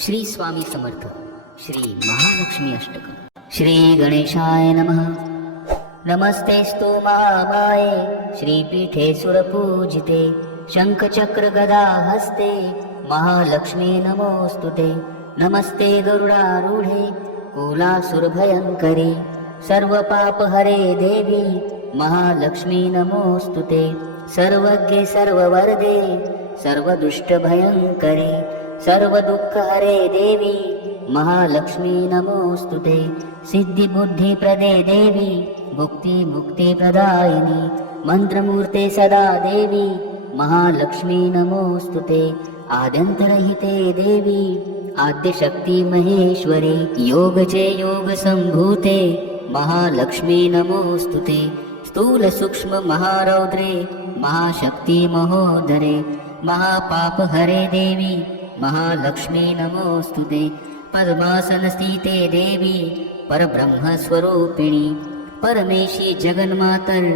श्री स्वामी समर्थ श्री महालक्ष्मी अष्टक श्री गणेशाय नमः. नमस्तेस्तु महामाये श्रीपीठे सुरपूजिते शङ्खचक्रगदा हस्ते महालक्ष्मी नमोऽस्तु ते. नमस्ते गरुडारूढे कुलासुरभयङ्करे सर्वपापहरे देवी महालक्ष्मी नमोऽस्तु ते. सर्वज्ञे सर्ववरदे सर्वदुष्टभयङ्करे सर्वदुःखहरे देवी महालक्ष्मी नमोऽस्तु ते। सिद्धिबुद्धिप्रदे देवी भुक्तिमुक्तिप्रदायिनी मन्त्रमूर्ते सदा देवी महालक्ष्मी नमोऽस्तु ते। आद्यन्तरहिते देवी आद्यशक्ति महेश्वरे। योगचे योगसम्भूते महालक्ष्मी नमोऽस्तु ते। स्थूलसूक्ष्ममहारौद्रे महाशक्ति महोदरे। महापापहरे देवी महालक्ष्मी नमोऽस्तु ते। पद्मासनस्थिते देवी परब्रह्मस्वरूपिणी परमेशी जगन्मातर्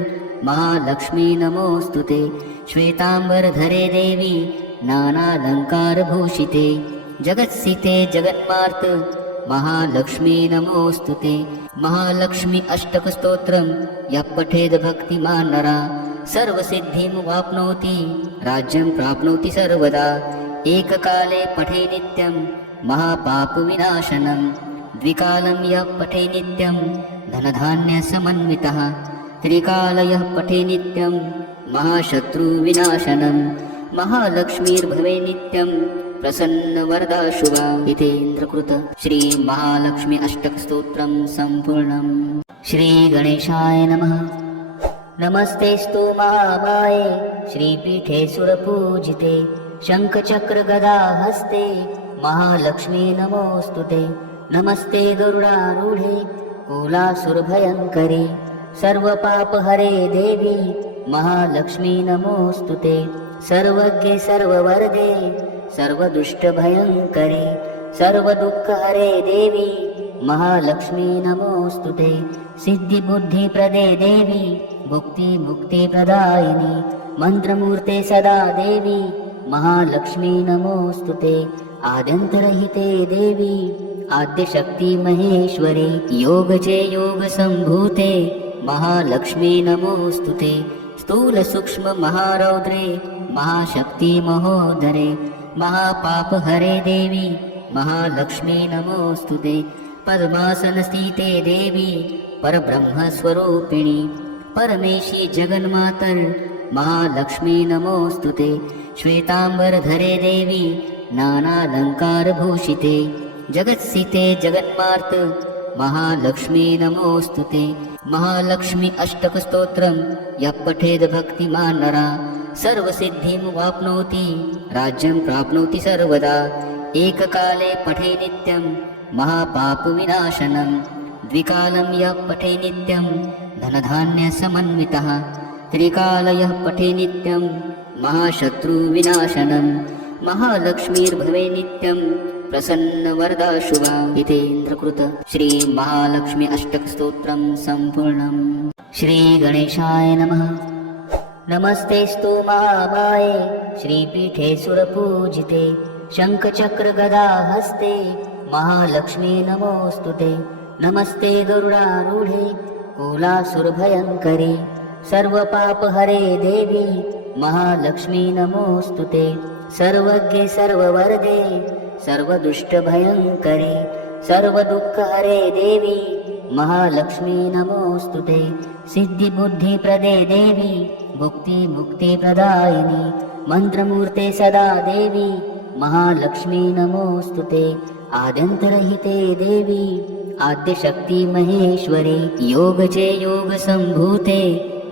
महालक्ष्मी नमोऽस्तु ते। श्वेताम्बरधरे देवी नानालङ्कारभूषिते। जगत्सिते जगन्मार्त महालक्ष्मी नमोऽस्तु ते। महालक्ष्मी अष्टकस्तोत्रं यः पठेद् भक्तिमान् नरा सर्वसिद्धिं वाप्नोति राज्यं प्राप्नोति सर्वदा एककाले पठे नित्यं महापापविनाशनं द्विकालं यः पठे नित्यं धनधान्यसमन्वितः त्रिकालयः पठे नित्यं महाशत्रुविनाशनं महालक्ष्मीर्भवे नित्यं प्रसन्नवरदा शुभा इतीन्द्रकृत श्रीमहालक्ष्मी अष्टकस्तोत्रं सम्पूर्णम्। श्रीगणेशाय नमः। नमस्तेस्तु महामाये श्रीपीठे सुरपूजिते शङ्खचक्रगदा हस्ते महालक्ष्मी नमोऽस्तुते नमस्ते गरुडारूढे कुलासुरभयङ्करे। सर्वपापहरे देवी महालक्ष्मी नमोऽस्तु ते। सर्वज्ञे सर्ववरदे सर्वदुष्टभयङ्करे। सर्वदुःखहरे देवी महालक्ष्मी नमोऽस्तु सिद्धिबुद्धिप्रदे देवी भुक्तिमुक्तिप्रदायिनी। मन्त्रमूर्ते सदा देवी महालक्ष्मी नमोऽस्तु ते। आद्यन्तरहिते देवी आद्यशक्ति महेश्वरे योगचे योगसम्भूते। महालक्ष्मी नमोऽस्तु ते। स्थूलसूक्ष्ममहारौद्रे महाशक्ति महोदरे। महापापहरे देवी महालक्ष्मी नमोऽस्तु ते। पद्मासनस्थिते देवी परब्रह्मस्वरूपिणी। परमेशी जगन्मातर् महालक्ष्मी नमोऽस्तु ते। श्वेताम्बरधरे देवी नानालङ्कारभूषिते। जगत्सिते जगन्मार्त महालक्ष्मी नमोऽस्तु ते। महालक्ष्मी अष्टकस्तोत्रं यः पठेद् भक्तिमान् नरा। सर्वसिद्धिं वाप्नोति राज्यं प्राप्नोति सर्वदा। एककाले पठे नित्यं महापापविनाशनं। द्विकालं यः पठे नित्यं धनधान्यसमन्वितः त्रिकालयः पठे नित्यं महाशत्रुविनाशनं महालक्ष्मीर्भवे नित्यं प्रसन्नवरदा शुभा इतीन्द्रकृत श्रीमहालक्ष्मी अष्टकस्तोत्रं सम्पूर्णम्। श्रीगणेशाय नमः। नमस्तेस्तु महामाये श्रीपीठे सुरपूजिते शङ्खचक्रगदा हस्ते महालक्ष्मी नमोऽस्तु ते। नमस्ते गरुडारूढे कुलासुरभयङ्करे सर्वपापहरे देवी महालक्ष्मी नमोऽस्तु ते। सर्वज्ञे सर्ववरदे सर्वदुष्टभयङ्करे सर्वदुःखहरे देवी महालक्ष्मी नमोऽस्तु ते। सिद्धिबुद्धिप्रदे देवी भुक्तिमुक्तिप्रदायिनी मन्त्रमूर्ते सदा देवी महालक्ष्मी नमोऽस्तु ते। आद्यन्तरहिते देवी आद्यशक्ति महेश्वरे योगचे योगसम्भूते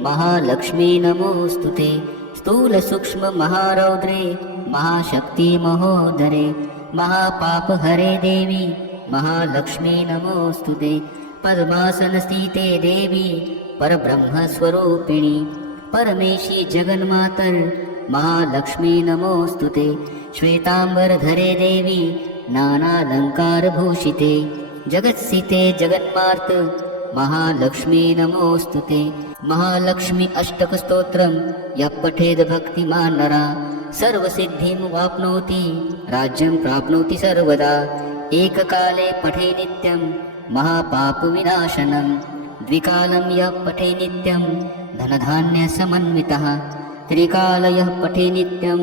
महालक्ष्मी नमोऽस्तु ते। स्थूलसूक्ष्ममहारौद्रे महाशक्ति महोदरे महापापहरे देवी महालक्ष्मी नमोऽस्तु ते। पद्मासनस्थिते देवी परब्रह्मस्वरूपिणी। परमेशी जगन्मातर् महालक्ष्मी नमोऽस्तु ते। श्वेताम्बरधरे देवी नानालङ्कारभूषिते। जगत्सिते जगन्मार्त महालक्ष्मी नमोऽस्तु ते महालक्ष्मी अष्टकस्तोत्रं। यः पठेद् भक्तिमान् नरा। सर्वसिद्धिं वाप्नोति राज्यं प्राप्नोति सर्वदा। एककाले पठे नित्यं महापापविनाशनं। द्विकालं यः पठे नित्यं धनधान्यसमन्वितः त्रिकालयः पठे नित्यं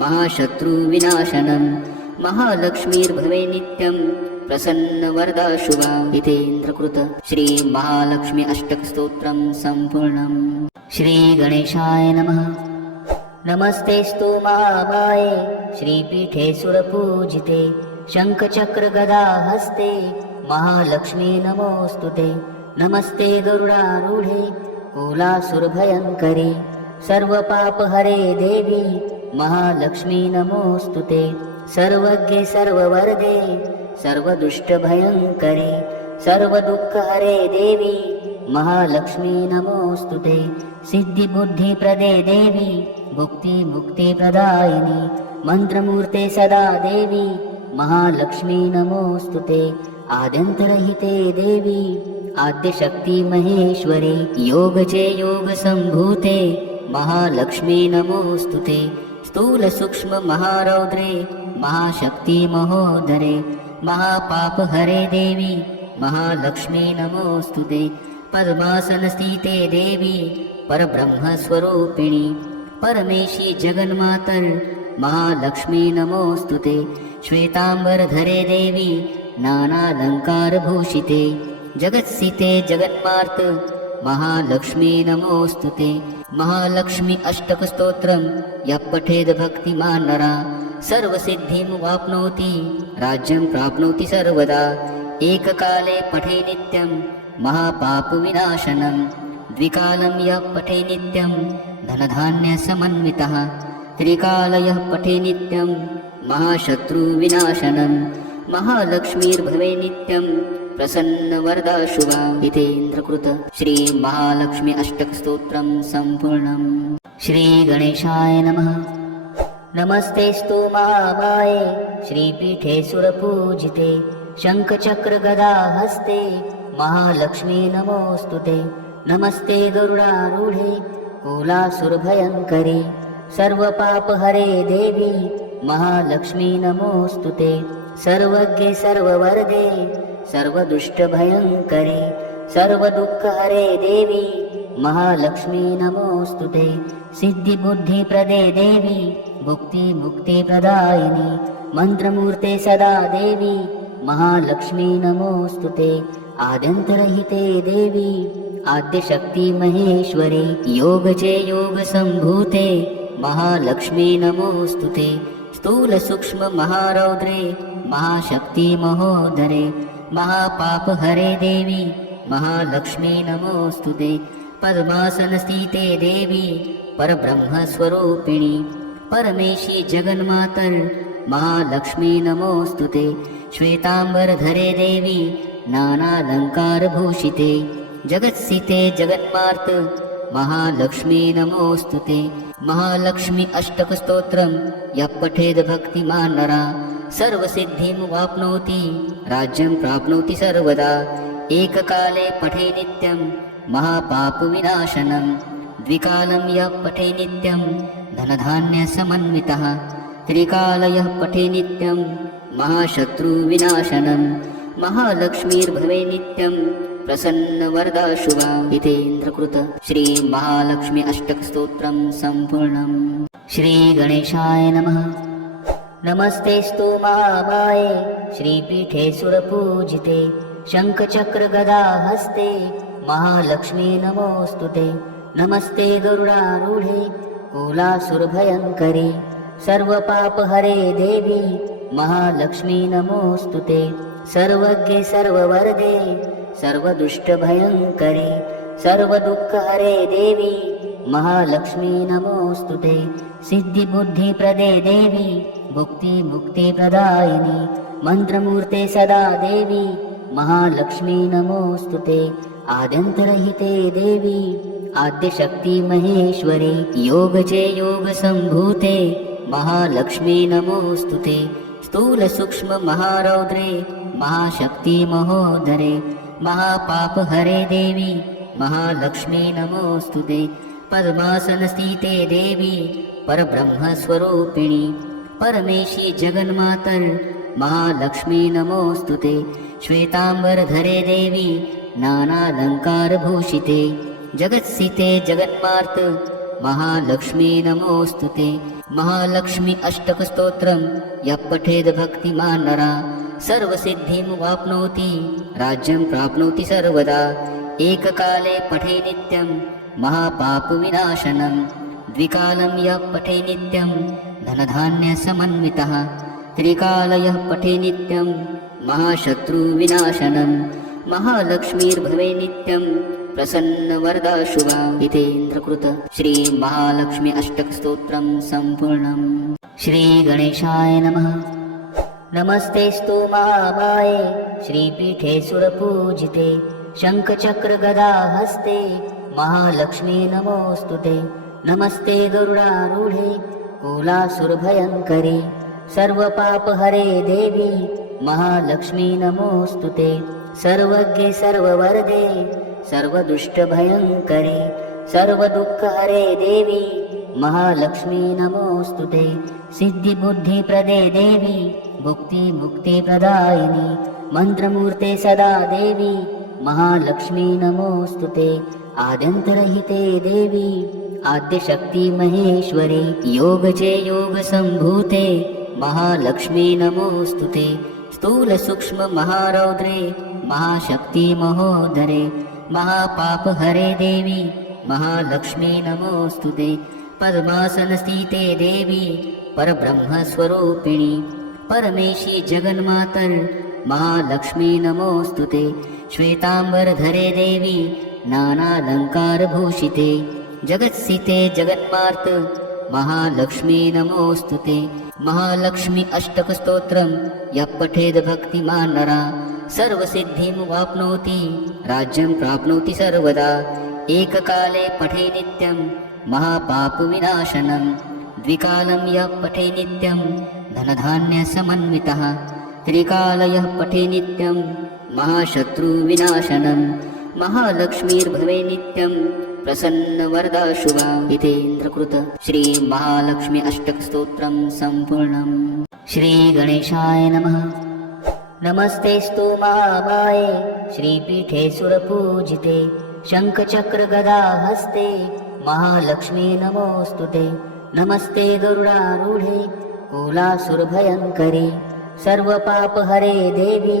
महाशत्रुविनाशनं। महालक्ष्मीर्भवे नित्यं प्रसन्नवरदा शुभा इतेन्द्रकृत श्रीमहालक्ष्मी अष्टकस्तोत्रं सम्पूर्णम्। श्रीगणेशाय नमः। नमस्तेस्तु महामाये श्रीपीठे सुरपूजिते। शङ्खचक्रगदा हस्ते महालक्ष्मी नमोऽस्तु ते। नमस्ते गरुडारूढे। कुलासुरभयङ्करे। सर्वपापहरे देवी। महालक्ष्मी नमोऽस्तु ते। सर्वज्ञे सर्ववरदे सर्वदुष्टभयङ्करे सर्वदुःखहरे देवी महालक्ष्मी नमोऽस्तु ते। सिद्धिबुद्धिप्रदे देवी मुक्तिमुक्तिप्रदायिनि मन्त्रमूर्ते सदा देवी महालक्ष्मी नमोऽस्तु ते। आद्यन्तरहिते देवी आद्यशक्ति महेश्वरे योगजे योगसम्भूते महालक्ष्मी नमोऽस्तु ते। स्थूलसूक्ष्ममहारौद्रे महाशक्ति महोदरे महापापहरे देवी महालक्ष्मी नमोऽस्तु ते। पद्मासनस्थिते देवी परब्रह्मस्वरूपिणि। परमेशी जगन्मातर् महालक्ष्मी नमोऽस्तु ते। श्वेताम्बरधरे देवी नानालङ्कारभूषिते। जगत्सिते जगन्मार्त महालक्ष्मी नमोऽस्तु ते। महालक्ष्मी अष्टकस्तोत्रं। यः पठेद् भक्तिमान् नरा। सर्वसिद्धिं वाप्नोति। राज्यं प्राप्नोति सर्वदा। एककाले पठे नित्यं। महापापविनाशनं द्विकालं यः पठे नित्यं। धनधान्यसमन्वितः त्रिकालयः पठे नित्यं। महाशत्रुविनाशनं महालक्ष्मीर्भवे नित्यं प्रसन्नवरदा शुभा इतेन्द्रकृत श्रीमहालक्ष्मी अष्टकस्तोत्रं सम्पूर्णम्। श्रीगणेशाय नमः। नमस्तेस्तु महामाये श्रीपीठे सुरपूजिते। शङ्खचक्रगदा हस्ते महालक्ष्मी नमोऽस्तु ते। नमस्ते गरुडारूढे। कुलासुरभयङ्करे। सर्वपापहरे देवी। महालक्ष्मी नमोऽस्तु ते। सर्वज्ञे सर्ववरदे सर्वदुष्टभयङ्करे सर्वदुःखहरे देवी महालक्ष्मी नमोऽस्तु ते। सिद्धिबुद्धिप्रदे देवी मुक्तिमुक्तिप्रदायिनि मन्त्रमूर्ते सदा देवी महालक्ष्मी नमोऽस्तु ते। आद्यन्तरहिते देवी आद्यशक्ति महेश्वरे योगजे योगसम्भूते महालक्ष्मी नमोऽस्तु ते। स्थूलसूक्ष्ममहारौद्रे महाशक्ति महापापहरे देवी महालक्ष्मी नमोऽस्तु ते। पद्मासनस्थिते देवी परब्रह्मस्वरूपिणि परमेशी जगन्मातर् महालक्ष्मी नमोऽस्तु ते। श्वेताम्बरधरे देवी नानालङ्कारभूषिते। जगत्सिते जगन्मार्त महालक्ष्मी नमोऽस्तु ते। महालक्ष्मी अष्टकस्तोत्रं यः पठेद् भक्तिमान् नरा सर्वसिद्धिं वाप्नोति राज्यं प्राप्नोति सर्वदा। एककाले पठे नित्यं महापापविनाशनं। द्विकालं यः पठे नित्यं धनधान्यसमन्वितः। त्रिकालयः पठे नित्यं महाशत्रुविनाशनं। महालक्ष्मीर्भवे नित्यं प्रसन्नवरदा शुभा इतेन्द्रकृत श्रीमहालक्ष्मी अष्टकस्तोत्रं सम्पूर्णम्। श्रीगणेशाय नमः नमस्तेस्तु महामाये श्रीपीठे सुरपूजिते शङ्खचक्रगदा हस्ते महालक्ष्मी नमोऽस्तु ते। नमस्ते गरुडारूढे कुलासुरभयङ्करे सर्वपापहरे देवी महालक्ष्मी नमोऽस्तु ते। सर्वज्ञे सर्ववरदे सर्वदुष्टभयङ्करे सर्वदुःखहरे देवी महालक्ष्मी नमोऽस्तु ते। सिद्धिबुद्धिप्रदे देवी मुक्तिमुक्तिप्रदायिनि मन्त्रमूर्ते सदा देवी। महालक्ष्मी नमोऽस्तु ते। आद्यन्तरहिते देवी। आद्यशक्ति महेश्वरे। योगजे योगसम्भूते। महालक्ष्मी नमोऽस्तु ते। स्थूलसूक्ष्ममहारौद्रे महाशक्ति महोदरे। महापापहरे देवी। महालक्ष्मी नमोऽस्तु ते। पद्मासनस्थिते देवी। परब्रह्मस्वरूपिणि परमेशी जगन्मातर् महालक्ष्मी नमोऽस्तु ते। श्वेताम्बरधरे देवी नानालङ्कारभूषिते। जगत्सिते जगन्मार्त महालक्ष्मी नमोऽस्तु ते। महालक्ष्मी अष्टकस्तोत्रं यः पठेद् भक्तिमान् नरा सर्वसिद्धिं वाप्नोति राज्यं प्राप्नोति सर्वदा। एककाले पठे नित्यं महापापविनाशनं। द्विकालं यः पठे नित्यं धनधान्यसमन्वितः त्रिकालयः पठे नित्यं महाशत्रुविनाशनं महालक्ष्मीर्भवे नित्यं प्रसन्नवरदा शुभा इतेन्द्रकृत श्रीमहालक्ष्मी अष्टकस्तोत्रं सम्पूर्णम्। श्रीगणेशाय नमः। नमस्तेस्तु महामाये श्रीपीठे सुरपूजिते। शङ्खचक्रगदा हस्ते महालक्ष्मी नमोऽस्तु ते। नमस्ते गरुडारूढे कुलासुरभयङ्करे सर्वपापहरे देवी महालक्ष्मी नमोऽस्तु ते. सर्वज्ञे सर्ववरदे सर्वदुष्टभयङ्करे सर्वदुःखहरे देवी महालक्ष्मी नमोऽस्तु ते. सिद्धिबुद्धिप्रदे देवी भुक्तिमुक्तिप्रदायिनि मन्त्रमूर्ते सदा देवी महालक्ष्मी नमोऽस्तु ते. आद्यन्तरहिते देवी आद्यशक्ति महेश्वरे योगजे योगसम्भूते महालक्ष्मी नमोऽस्तु ते। स्थूलसूक्ष्ममहारौद्रे महाशक्ति महोदरे महापापहरे देवी ते। पद्मासनस्थिते देवी परब्रह्मस्वरूपिणि परमेशी जगन्मातर् महालक्ष्मी नमोऽस्तु ते। श्वेताम्बरधरे देवी नानालङ्कारभूषिते जगत्सिते जगन्मार्त महालक्ष्मी नमोऽस्तु ते। महालक्ष्मी अष्टकस्तोत्रं यः पठेद् भक्तिमान् नरा सर्वसिद्धिं वाप्नोति राज्यं प्राप्नोति सर्वदा। एककाले पठे नित्यं महापापविनाशनं। द्विकालं यः पठे नित्यं धनधान्यसमन्वितः। त्रिकालयः पठे नित्यं महाशत्रुविनाशनं। महालक्ष्मीर्भवे नित्यं प्रसन्नवरदा शुभा इतेन्द्रकृत श्रीमहालक्ष्मी अष्टकस्तोत्रं सम्पूर्णम्। श्रीगणेशाय नमः। नमस्तेस्तु महामाये श्रीपीठे सुरपूजिते। शङ्खचक्रगदा हस्ते महालक्ष्मी नमोऽस्तु ते नमस्ते गरुडारूढे। कुलासुरभयङ्करे। सर्वपापहरे देवी।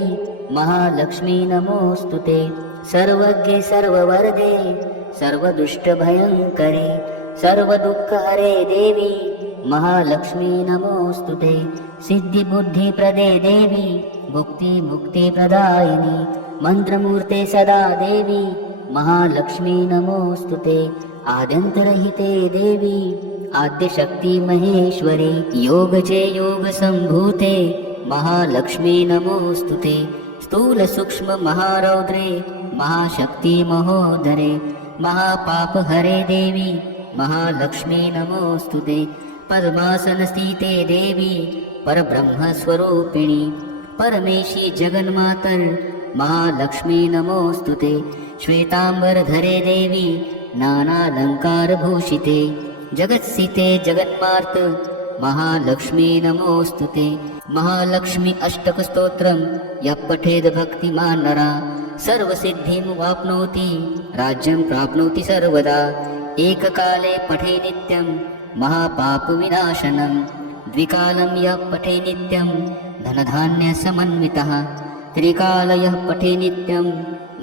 महालक्ष्मी नमोऽस्तु ते सर्वज्ञे सर्ववरदे सर्वदुष्टभयङ्करे सर्वदुःखहरे देवी ते। सिद्धिबुद्धिप्रदे देवी भुक्तिमुक्तिप्रदायिनि मन्त्रमूर्ते सदा देवी महालक्ष्मी नमोऽस्तु ते। आद्यन्तरहिते देवी आद्यशक्ति महेश्वरे योगजे योगसम्भूते महालक्ष्मी नमोऽस्तु ते। स्थूलसूक्ष्ममहारौद्रे महाशक्ति महोदरे महापापहरे देवी महालक्ष्मी नमोऽस्तु ते। पद्मासनस्थिते देवी परब्रह्मस्वरूपिणि परमेशी जगन्मातर् महालक्ष्मी नमोऽस्तु ते। श्वेताम्बरधरे देवी नानालङ्कारभूषिते। जगत्सिते जगन्मार्त महालक्ष्मी नमोऽस्तु ते। महालक्ष्मी अष्टकस्तोत्रं यः पठेद् भक्तिमान् नरा सर्वसिद्धिं वाप्नोति राज्यं प्राप्नोति सर्वदा। एककाले पठे नित्यं महापापविनाशनं। द्विकालं यः पठे नित्यं धनधान्यसमन्वितः। त्रिकालयः पठे नित्यं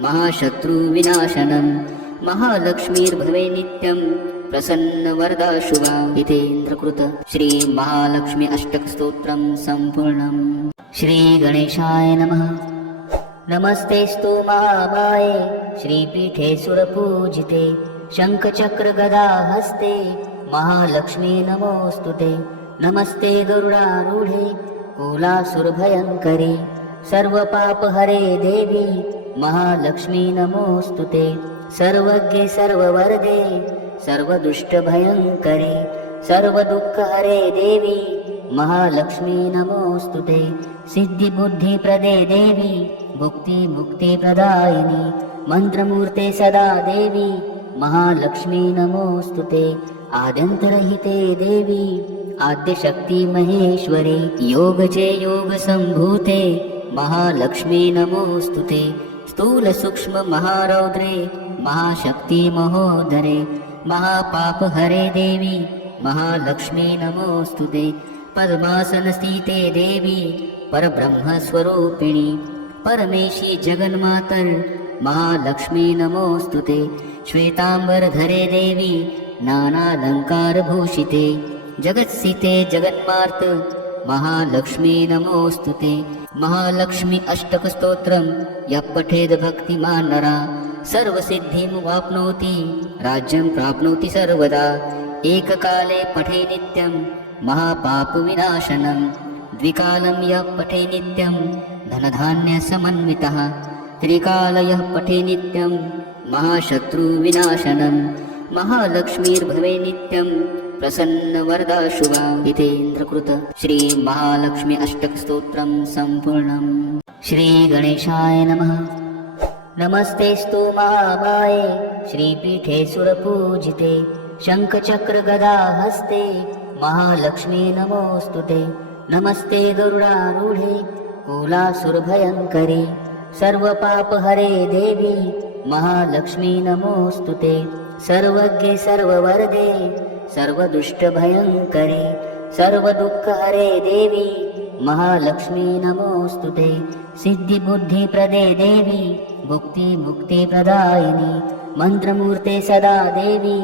महाशत्रुविनाशनं। महालक्ष्मीर्भवे नित्यं प्रसन्नवरदा शुभा इतेन्द्रकृत श्रीमहालक्ष्मी अष्टकस्तोत्रं सम्पूर्णम्। श्रीगणेशाय नमः। नमस्तेस्तु महामाये श्रीपीठे सुरपूजिते शङ्खचक्रगदा हस्ते महालक्ष्मी नमोऽस्तु ते नमस्ते गरुडारूढे। कुलासुरभयङ्करे। सर्वपापहरे देवी। महालक्ष्मी नमोऽस्तु ते सर्वज्ञे सर्ववरदे सर्वदुष्टभयङ्करे सर्वदुःखहरे देवी महालक्ष्मी नमोऽस्तु ते। सिद्धिबुद्धिप्रदे देवी भुक्तिमुक्तिप्रदायिनि मन्त्रमूर्ते सदा देवी महालक्ष्मी नमोऽस्तु ते। आद्यन्तरहिते देवी आद्यशक्ति महेश्वरे योगजे योगसम्भूते महालक्ष्मी नमोऽस्तु ते। स्थूलसूक्ष्ममहारौद्रे महाशक्ति महापापहरे देवी महालक्ष्मी नमोऽस्तु ते। पद्मासनस्थिते देवी परब्रह्मस्वरूपिणी परमेशी जगन्मातर् महालक्ष्मी नमोऽस्तु ते। श्वेताम्बरधरे देवी नानालङ्कारभूषिते। जगत्सिते जगन्मार्त महालक्ष्मी नमोऽस्तु ते। महालक्ष्मी अष्टकस्तोत्रं यः पठेद् भक्तिमान् नरा सर्वसिद्धिं वाप्नोति राज्यं प्राप्नोति सर्वदा। एककाले पठे नित्यं। महापापविनाशनं। द्विकालं यः पठे नित्यं। धनधान्यसमन्वितः त्रिकालयः पठे नित्यं। महाशत्रुविनाशनं। महालक्ष्मीर्भवे नित्यं प्रसन्नवरदा शुभा इतीन्द्रकृत श्रीमहालक्ष्मी अष्टकस्तोत्रं सम्पूर्णम् श्रीगणेशाय नमः। नमस्तेस्तु महामाये श्रीपीठे सुरपूजिते शङ्खचक्रगदा हस्ते महालक्ष्मी नमोऽस्तु ते नमस्ते गरुडारूढे। कुलासुरभयङ्करे। सर्वपापहरे देवी। महालक्ष्मी नमोऽस्तु ते सर्वज्ञे सर्ववरदे सर्वदुष्टभयङ्करे सर्वदुःखहरे देवी ते। सिद्धिबुद्धिप्रदे देवी भुक्तिमुक्तिप्रदायिनि मन्त्रमूर्ते सदा देवी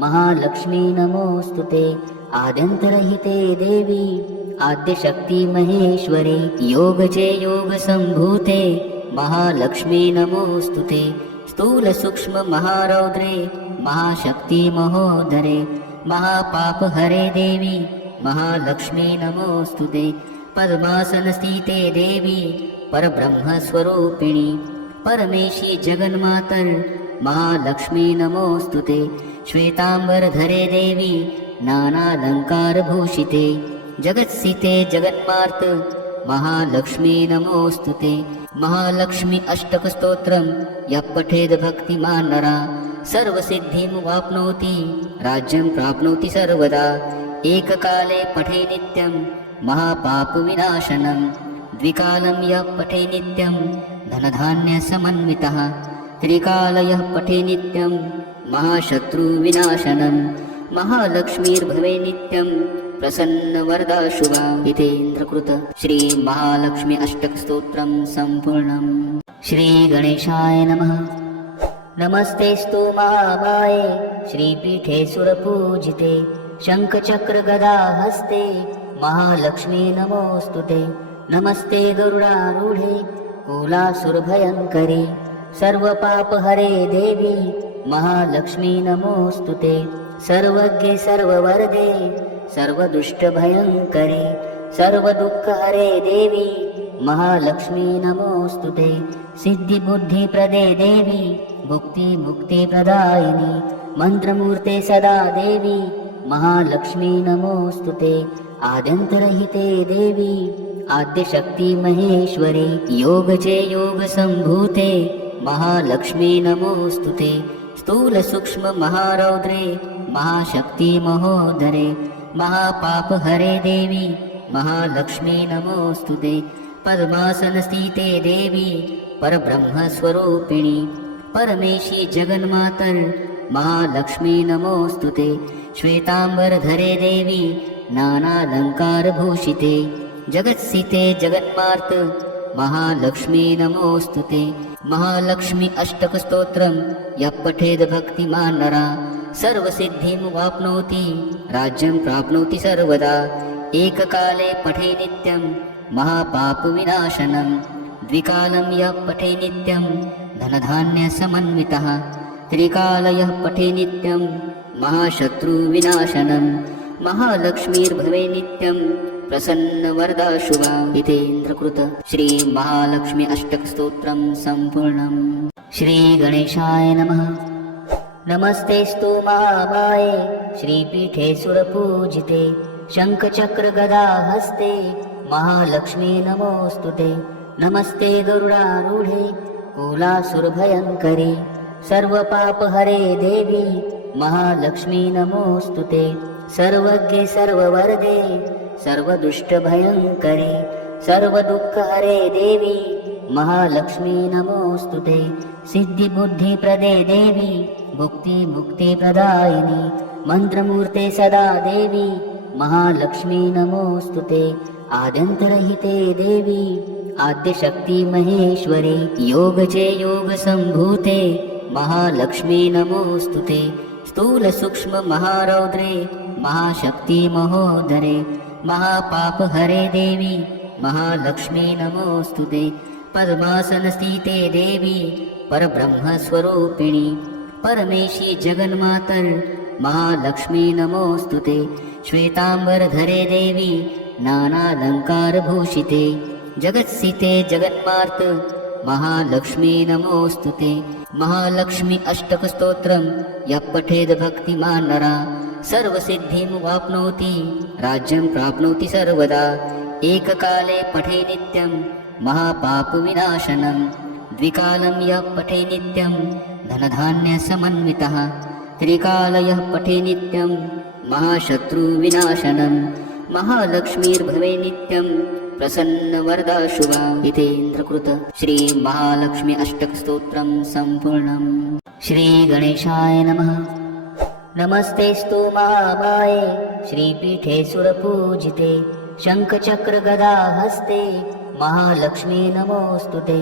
महालक्ष्मी नमोऽस्तु ते। आद्यन्तरहिते देवी आद्यशक्ति महेश्वरे योगजे योगसम्भूते महालक्ष्मी नमोऽस्तु ते। स्थूलसूक्ष्ममहारौद्रे महाशक्ति महापापहरे देवी महालक्ष्मी नमोऽस्तु ते। पद्मासनस्थिते देवी परब्रह्मस्वरूपिणी। परमेशी जगन्मातर् महालक्ष्मी नमोऽस्तु ते। श्वेताम्बरधरे देवी नानालङ्कारभूषिते। जगत्सिते जगन्मार्त महालक्ष्मी नमोऽस्तु ते। महालक्ष्मी अष्टकस्तोत्रं यः पठेद् भक्तिमान् नरा सर्वसिद्धिं वाप्नोति राज्यं प्राप्नोति सर्वदा। एककाले पठे नित्यं महापापविनाशनं। द्विकालं यः पठे नित्यं धनधान्यसमन्वितः। त्रिकालयः पठे नित्यं महाशत्रुविनाशनं। महालक्ष्मीर्भवे नित्यं प्रसन्नवरदा शुभा इतीन्द्रकृत श्रीमहालक्ष्मी अष्टकस्तोत्रं सम्पूर्णम्। श्रीगणेशाय नमः नमस्तेस्तु महामाये श्रीपीठे सुरपूजिते शङ्खचक्रगदा हस्ते महालक्ष्मी नमोऽस्तु ते नमस्ते गरुडारूढे कुलासुरभयङ्करे सर्वपापहरे देवी महालक्ष्मी नमोऽस्तु ते सर्वज्ञे सर्ववरदे सर्वदुष्टभयङ्करे सर्वदुःखहरे देवी महालक्ष्मी नमोऽस्तु ते सिद्धिबुद्धिप्रदे देवी भुक्तिमुक्तिप्रदायिनि मन्त्रमूर्ते सदा देवी। महालक्ष्मी नमोऽस्तु ते। आद्यन्तरहिते देवी। आद्यशक्ति महेश्वरे। योगजे योगसम्भूते। महालक्ष्मी नमोऽस्तु ते। स्थूलसूक्ष्ममहारौद्रे महाशक्ति महोदरे। महापापहरे देवी। महालक्ष्मी नमोऽस्तु ते। पद्मासनस्थिते देवी। परब्रह्मस्वरूपिणी परमेशी जगन्मातर्। महालक्ष्मी नमोऽस्तु ते। श्वेताम्बरधरे देवी नानालङ्कारभूषिते जगत्सिते जगन्मार्त महालक्ष्मी नमोऽस्तु ते। महालक्ष्मी अष्टकस्तोत्रं यः पठेद् भक्तिमान् नरा सर्वसिद्धिं वाप्नोति राज्यं प्राप्नोति सर्वदा। एककाले पठे नित्यं महापापविनाशनं। द्विकालं यः पठे नित्यं धनधान्यसमन्वितः त्रिकालयः पठे नित्यं महाशत्रुविनाशनं महालक्ष्मीर्भवे नित्यं प्रसन्नवरदा शुभा इतीन्द्रकृत श्रीमहालक्ष्मी अष्टकस्तोत्रं सम्पूर्णम्। श्रीगणेशाय नमः। नमस्तेस्तु महामाये श्रीपीठे सुरपूजिते शङ्खचक्रगदा हस्ते महालक्ष्मी नमोऽस्तु ते। नमस्ते गरुडारूढे ओलासुरभयङ्करी सर्वपापहरे देवी महालक्ष्मी नमोऽस्तु ते। सर्वज्ञे सर्ववरदे सर्वदुष्टभयङ्करे सर्वदुःखहरे देवी महालक्ष्मी नमोऽस्तु ते। सिद्धिबुद्धिप्रदे देवी भुक्तिमुक्तिप्रदायिनी मन्त्रमूर्ते सदा देवी महालक्ष्मी नमोऽस्तु ते। आद्यन्तरहिते देवी आद्यशक्ति महेश्वरे योगजे योगसम्भूते महालक्ष्मी नमोऽस्तु ते। स्थूलसूक्ष्ममहारौद्रे महाशक्ति महोदरे महापापहरे देवी महालक्ष्मी नमोऽस्तु ते। पद्मासनस्थिते देवी परब्रह्मस्वरूपिणि परमेशी जगन्मातर् महालक्ष्मी नमोऽस्तु ते। श्वेताम्बरधरे देवी नानालङ्कारभूषिते जगत्सिते जगन्मार्त। महालक्ष्मी नमोऽस्तु ते। महालक्ष्मी अष्टकस्तोत्रं। यः पठेद् भक्तिमान् नरा। सर्वसिद्धिं वाप्नोति। राज्यं प्राप्नोति सर्वदा। एककाले पठे नित्यं। महापापविनाशनं। द्विकालं यः पठे नित्यं। धनधान्यसमन्वितः। त्रिकालयः पठे नित्यं। महाशत्रुविनाशनं। महालक्ष्मीर्भवे नित्यं प्रसन्नवरदा शुभा इतेन्द्रकृत श्रीमहालक्ष्मी अष्टकस्तोत्रं सम्पूर्णम् श्रीगणेशाय नमः। नमस्तेस्तु महामाये श्रीपीठे सुरपूजिते शङ्खचक्रगदाहस्ते महालक्ष्मी नमोऽस्तु ते।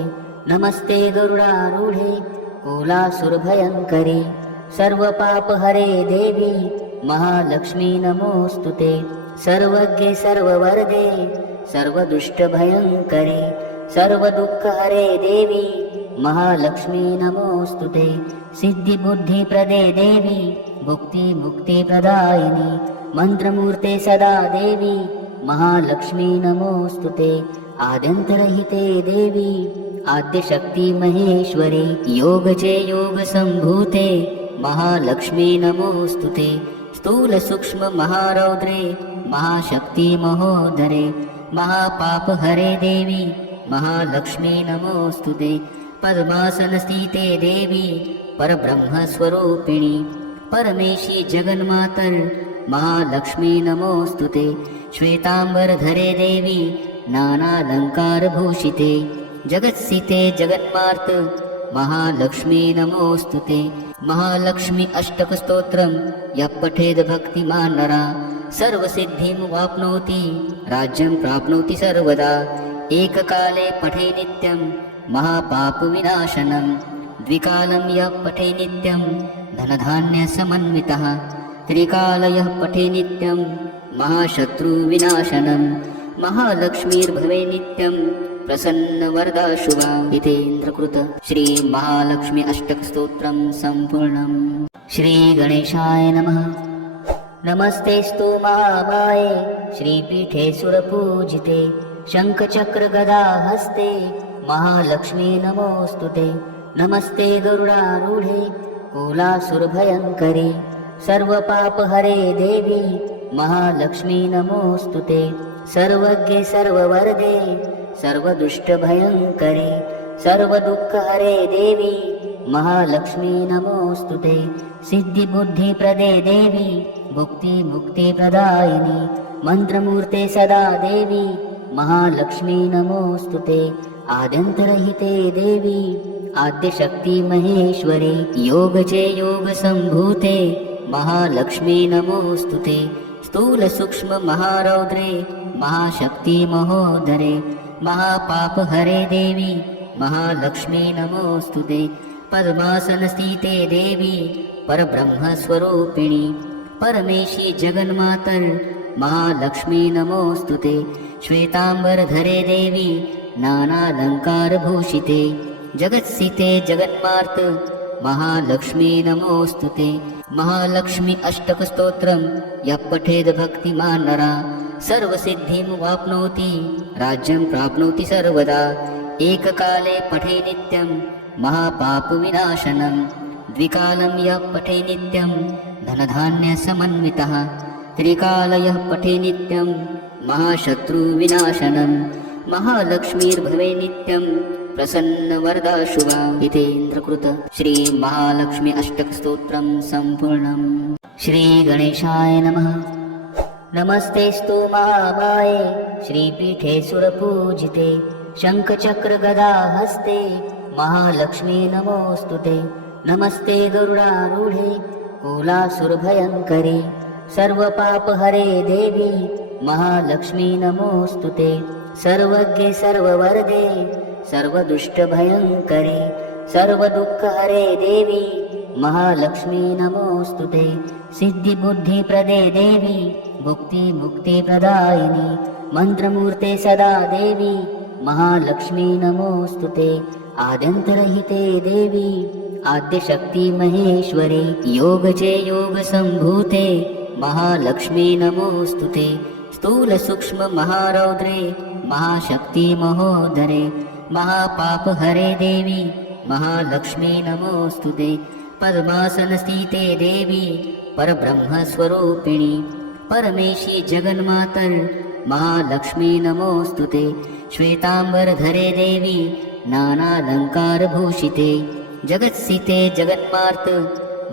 नमस्ते गरुडारूढे कोलासुरभयङ्करे सर्वपापहरे देवी महालक्ष्मी नमोऽस्तु ते। सर्वज्ञे सर्ववरदे सर्वदुष्टभयङ्करे सर्वदुःखहरे देवी ते। सिद्धिबुद्धिप्रदे देवी भुक्तिमुक्तिप्रदायिनि मन्त्रमूर्ते सदा देवी महालक्ष्मी नमोऽस्तु ते। आद्यन्तरहिते देवी आद्यशक्ति महेश्वरे योगजे योगसम्भूते महालक्ष्मी नमोऽस्तु ते। स्थूलसूक्ष्ममहारौद्रे महाशक्ति महापापहरे देवी महालक्ष्मी नमोऽस्तु ते। पद्मासनस्थिते देवी परब्रह्मस्वरूपिणि परमेशी जगन्मातर् महालक्ष्मी नमोऽस्तु ते। श्वेताम्बरधरे देवी नानालङ्कारभूषिते। जगत्सिते जगन्मार्त महालक्ष्मी नमोऽस्तु ते। महालक्ष्मी अष्टकस्तोत्रं यः पठेद् भक्तिमान् नरा सर्वसिद्धिं वाप्नोति राज्यं प्राप्नोति सर्वदा। एककाले पठे नित्यं महापापविनाशनं। द्विकालं यः पठे नित्यं धनधान्यसमन्वितः। त्रिकालयः पठे नित्यं महाशत्रुविनाशनं। महालक्ष्मीर्भवे नित्यं प्रसन्नवरदा शुभा इतेन्द्रकृत श्रीमहालक्ष्मी अष्टकस्तोत्रं सम्पूर्णम्। श्रीगणेशाय नमः नमस्तेस्तु महामाये श्रीपीठे सुरपूजिते शङ्खचक्रगदा हस्ते महालक्ष्मी नमोऽस्तु ते नमस्ते गरुडारूढे कोलासुरभयङ्करे सर्वपापहरे देवी महालक्ष्मी नमोऽस्तु ते सर्वज्ञे सर्ववरदे सर्वदुष्टभयङ्करे सर्वदुःखहरे देवी महालक्ष्मी नमोऽस्तु ते सिद्धिबुद्धिप्रदे देवी भुक्तिमुक्तिप्रदायिनि मन्त्रमूर्ते सदा देवी। महालक्ष्मी नमोऽस्तु ते। आद्यन्तरहिते देवी। आद्यशक्ति महेश्वरे। योगजे योगसम्भूते महालक्ष्मी नमोऽस्तु ते। स्थूलसूक्ष्ममहारौद्रे महाशक्ति महोदरे। महापापहरे देवी। महालक्ष्मी नमोऽस्तु ते। पद्मासनस्थिते देवी। परब्रह्मस्वरूपिणि परमेशी जगन्मातर् महालक्ष्मी नमोऽस्तु ते। श्वेताम्बरधरे देवी नानालङ्कारभूषिते। जगत्सिते जगन्मार्त महालक्ष्मी नमोऽस्तु ते। महालक्ष्मी अष्टकस्तोत्रं यः पठेद् भक्तिमान् नरा। सर्वसिद्धिं वाप्नोति राज्यं प्राप्नोति सर्वदा। एककाले पठे नित्यं महापापविनाशनं। द्विकालं यः पठे नित्यं धनधान्यसमन्वितः त्रिकालयः पठे नित्यं महाशत्रुविनाशनं महालक्ष्मीर्भवे नित्यं प्रसन्नवरदा शुभा इतेन्द्रकृत श्रीमहालक्ष्मी अष्टकस्तोत्रं सम्पूर्णम्। श्रीगणेशाय नमः। नमस्तेस्तु महामाये श्रीपीठे सुरपूजिते। शङ्खचक्रगदा हस्ते महालक्ष्मी नमोऽस्तु ते। नमस्ते गरुडारूढे कुलासुरभयङ्करे सर्वपापहरे देवी महालक्ष्मी नमोऽस्तु ते. सर्वज्ञे सर्ववरदे सर्वदुष्टभयङ्करे सर्वदुःखहरे देवी महालक्ष्मी नमोऽस्तु ते. सिद्धिबुद्धिप्रदे देवी मुक्तिमुक्तिप्रदायिनि मन्त्रमूर्ते सदा देवी महालक्ष्मी नमोऽस्तु ते. आद्यन्तरहिते देवी आद्यशक्ति महेश्वरे योगजे योगसम्भूते महालक्ष्मी नमोऽस्तु ते। स्थूलसूक्ष्ममहारौद्रे महाशक्ति महोदरे महापापहरे देवी महालक्ष्मी नमोऽस्तु ते। पद्मासनस्थिते देवी परब्रह्मस्वरूपिणि परमेशी जगन्मातर् महालक्ष्मी नमोऽस्तु ते। श्वेताम्बरधरे देवी नानालङ्कारभूषिते जगत्सिते जगन्मार्त।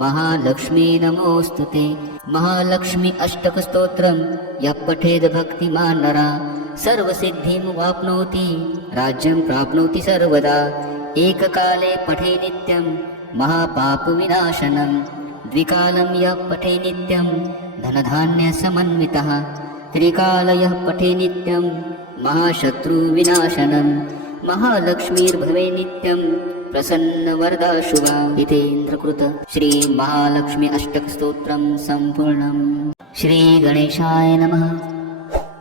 महालक्ष्मी नमोऽस्तु ते। महालक्ष्मी अष्टकस्तोत्रं। यः पठेद् भक्तिमान् नरा। सर्वसिद्धिं वाप्नोति। राज्यं प्राप्नोति सर्वदा। एककाले पठे नित्यं। महापापविनाशनं। द्विकालं यः पठे नित्यं। धनधान्यसमन्वितः त्रिकालयः पठे नित्यं। महाशत्रुविनाशनं। महालक्ष्मीर्भवे नित्यं प्रसन्नवरदा शुभा इतेन्द्रकृत श्रीमहालक्ष्मी अष्टकस्तोत्रं सम्पूर्णम्। श्रीगणेशाय नमः।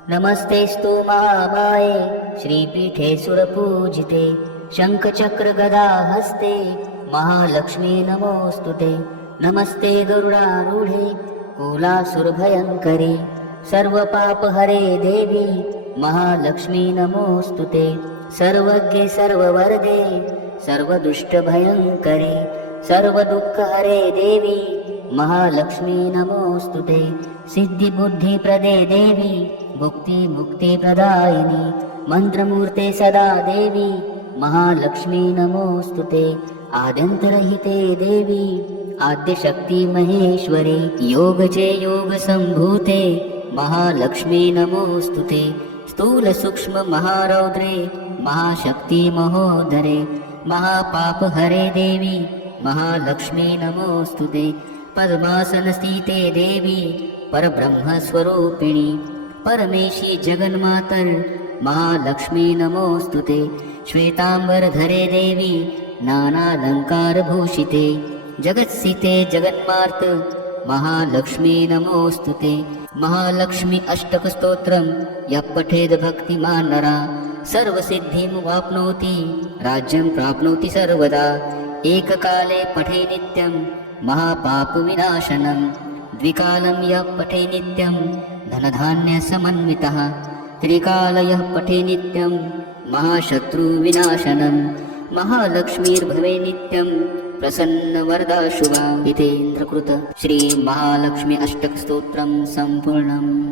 नमस्तेस्तु महामाये श्रीपीठे सुरपूजिते शङ्खचक्रगदा हस्ते महालक्ष्मी नमोऽस्तु ते। नमस्ते गरुडारूढे। कुलासुरभयङ्करे। सर्वपापहरे देवी। महालक्ष्मी नमोऽस्तु ते। सर्वज्ञे सर्ववरदे सर्वदुष्टभयङ्करे सर्वदुःखहरे देवी महालक्ष्मी नमोऽस्तु ते। सिद्धिबुद्धिप्रदे देवी मुक्तिमुक्तिप्रदायिनि मन्त्रमूर्ते सदा देवी महालक्ष्मी नमोऽस्तु ते। आद्यन्तरहिते देवी आद्यशक्ति महेश्वरे योगजे योगसम्भूते महालक्ष्मी नमोऽस्तु ते। स्थूलसूक्ष्ममहारौद्रे महाशक्ति महोदरे महापापहरे देवी महालक्ष्मी नमोऽस्तु ते। पद्मासनस्थिते देवी परब्रह्मस्वरूपिणि। परमेशी जगन्मातर् महालक्ष्मी नमोऽस्तु ते। श्वेताम्बरधरे देवी नानालङ्कारभूषिते। जगत्सिते जगन्मार्त महालक्ष्मी नमोऽस्तु ते। महालक्ष्मी अष्टकस्तोत्रं यः पठेद् भक्तिमान् नरा सर्वसिद्धिं वाप्नोति राज्यं प्राप्नोति सर्वदा। एककाले पठे नित्यं महापापविनाशनं। द्विकालं यः पठे नित्यं धनधान्यसमन्वितः त्रिकालयः पठे नित्यं महाशत्रुविनाशनं। महालक्ष्मीर्भवे नित्यं प्रसन्नवरदा शुभा इतेन्द्रकृत श्रीमहालक्ष्मी अष्टकस्तोत्रं सम्पूर्णम्